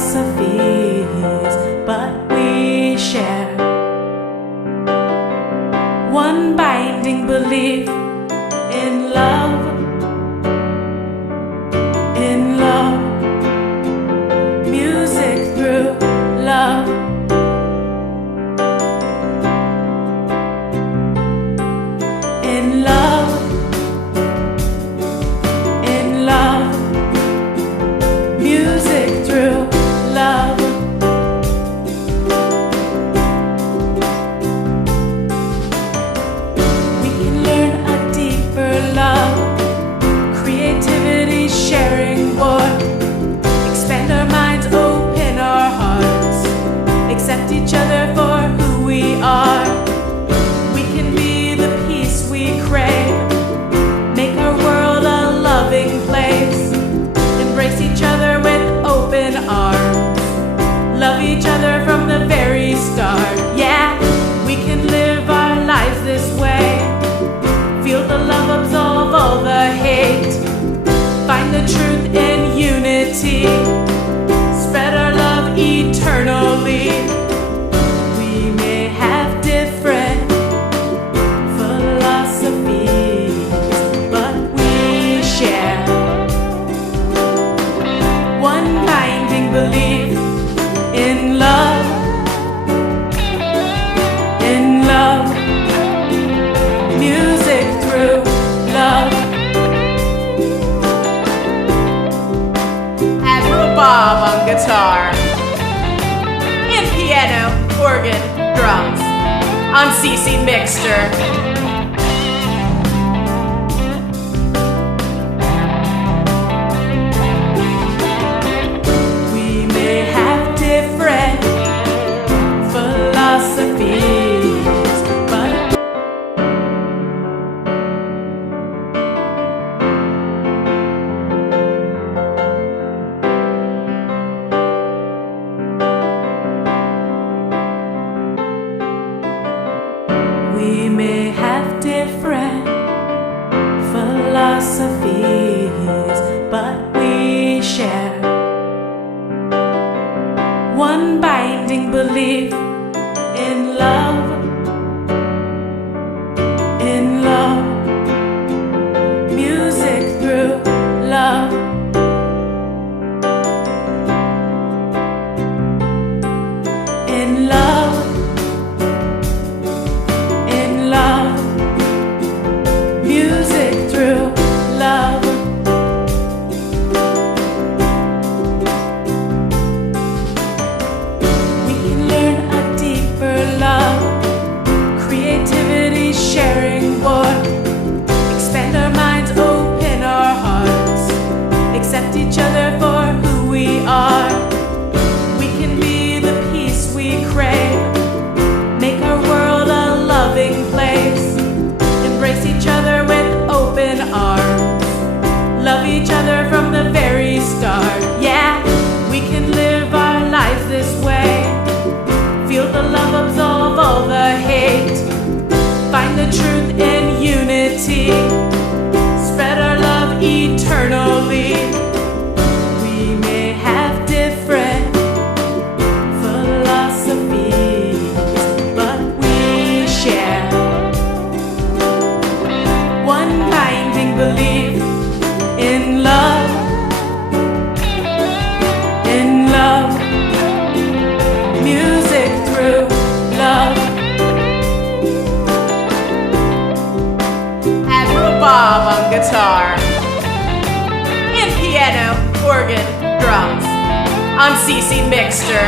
philosophies, but we share one binding belief in love, in love, music through love. In love, in love, music through love. We can learn a deeper love, creativity, sharing more, expand our minds, open our hearts, accept each other for who we are. We can be the peace we crave, make our world a loving place, embrace each other with open arms, love each other from the very start. Yeah, we can live our lives this way, feel the love, absolve all the hate, find the truth in unity, spread our love eternally. We may have different philosophies, but we share one binding belief in love, in love, music through love. Admiral Bob on guitar, and piano, organ, drums, on CC Mixter. We may have different philosophies, but we may have different philosophies, but we share one binding belief in love, in love, music through love. In love, in love, music through love. We can learn a deeper love, creativity, sharing more, expand our minds, open our hearts, accept each other for who we are. We can be the peace we crave, make our world a loving place, embrace each other with open arms, love each other from the very start. Yeah, we can live our lives this way, feel the love, absolve all the hate, find the truth in unity, spread our love eternally. We may have different philosophies, but we share one binding belief in love, in love, music through love. Admiral Bob on guitar, and piano, organ, drums, on CC Mixter.